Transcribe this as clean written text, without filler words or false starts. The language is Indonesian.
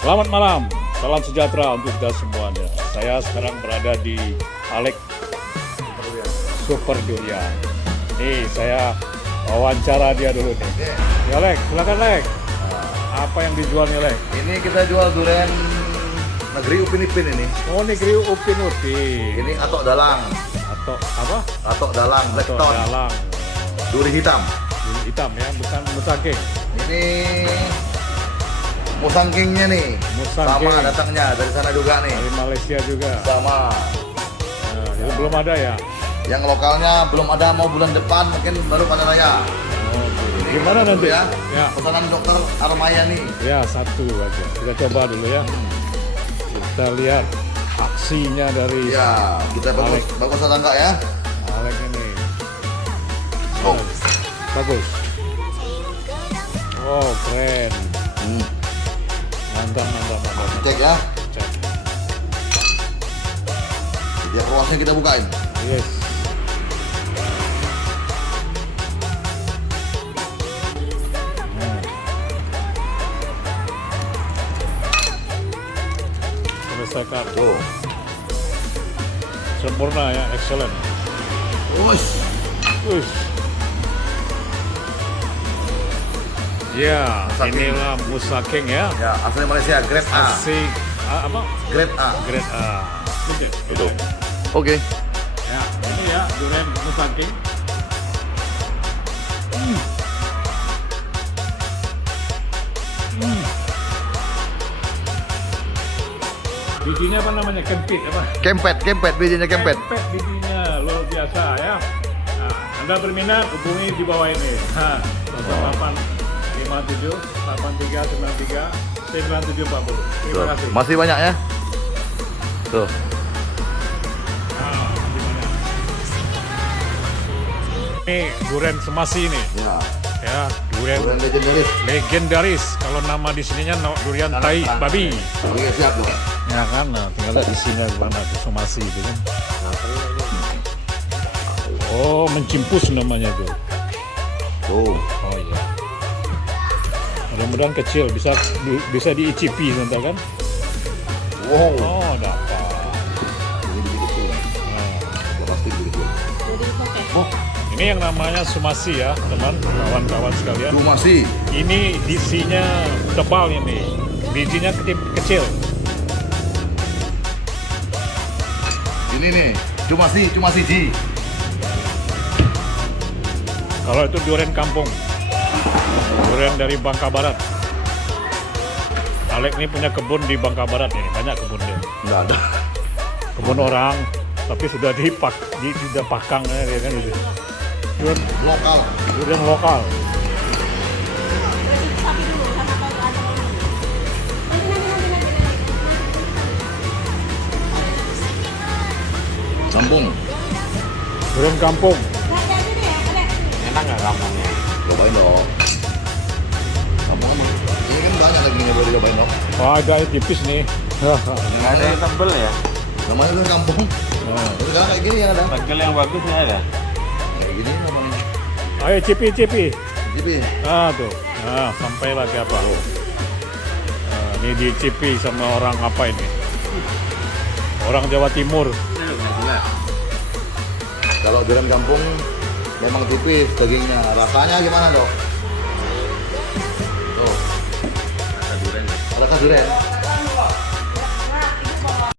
Selamat malam, salam sejahtera untuk kita semuanya. Saya sekarang berada di Alek Super Durian. Nih saya wawancara dia dulu nih. Ya Lek, silakan Lek. Apa yang dijual nih Lek? Ini kita jual durian negeri Upin Ipin ini. Oh negeri Upin Upin. Ini atok dalang. Atau apa? Atok dalang, Atau blackton, dalang. duri hitam. Duri hitam ya, bukan musangking. Ini musangkingnya nih. Musangking. Sama datangnya dari sana juga nih. Dari Malaysia juga. Sama. Nah, itu belum ada ya? Yang lokalnya belum ada, mau bulan depan mungkin baru pada raya. Oh, Ini gimana kita nanti? dulu ya? Ya. Pesanan dokter Armayani. Ya satu aja. Kita coba dulu ya. Kita lihat aksinya dari Ya, kita bagus, Alek. bagus atau enggak ya? Alek ini. Oh. Bagus. Oh keren. Hmm. Mantap, mantap, mantap. Cek ya. Cek. Biar ruasnya kita bukain. Yes. Nah. Selesaikan. Tuh. Sempurna ya, excellent. Ush. Ush. Ya, Musangking. inilah musangking ya. Ya, asli Malaysia, grade A. Asik. Apa? Grade A. Grade A. Betul. Oke. Ya, ini ya durian musangking. Bijinya apa namanya? Kempit apa? Kempet, bijinya kempet. Kempet bijinya luar biasa ya. Nah, Anda berminat hubungi di bawah ini. 0857 8393 9740. Terima Tuh. kasih. Masih banyak ya. Tuh. Nah, gimana? Ini durian semasi nih. Ya. Ya, durian Durian legendaris. legendaris. Kalau nama di sininya durian tai babi. Oke, siap loh. Ya kan, nah, tinggal lihat isinya gimana di somasi itu kan. Oh, mencimpus namanya tuh. Tuh. Oh iya. Mudah-mudahan kecil bisa diicipi nanti kan. Wow. Oh, dapat. Ini begitu kecil. Nah, Ya, pasti begitu. Oh, ini yang namanya somasi ya, teman, kawan-kawan sekalian. tuh masih. Ini isinya tebal ini, bijinya kecil. Ini nih, cuma siji. Kalau itu durian kampung, durian dari Bangka Barat. Alek ini punya kebun di Bangka Barat ini, banyak kebun dia. Enggak ada. Kebun orang, tapi sudah sudah pakang ya kan itu. Lokal. Durian lokal. Kampung. Durian kampung. Enak nggak kampungnya? Cobain dong. Kampung mah. Ini kan banyak lagi yang boleh dicobain dong. Wah, ada yang tipis nih. Nggak ada yang tebel ya? Namanya kan kampung. Nah. Sekarang kayak gini yang ada. Bagel yang bagus nggak ada? Kayak gini namanya. Ayo cipi. Jadi, Nah tuh, nah sampai lagi apa? Nah, ini dicipi sama orang apa ini? Orang Jawa Timur. kalau durian kampung memang tipis dagingnya. Rasanya gimana dok? Tuh. Rasa durian. Rasa durian.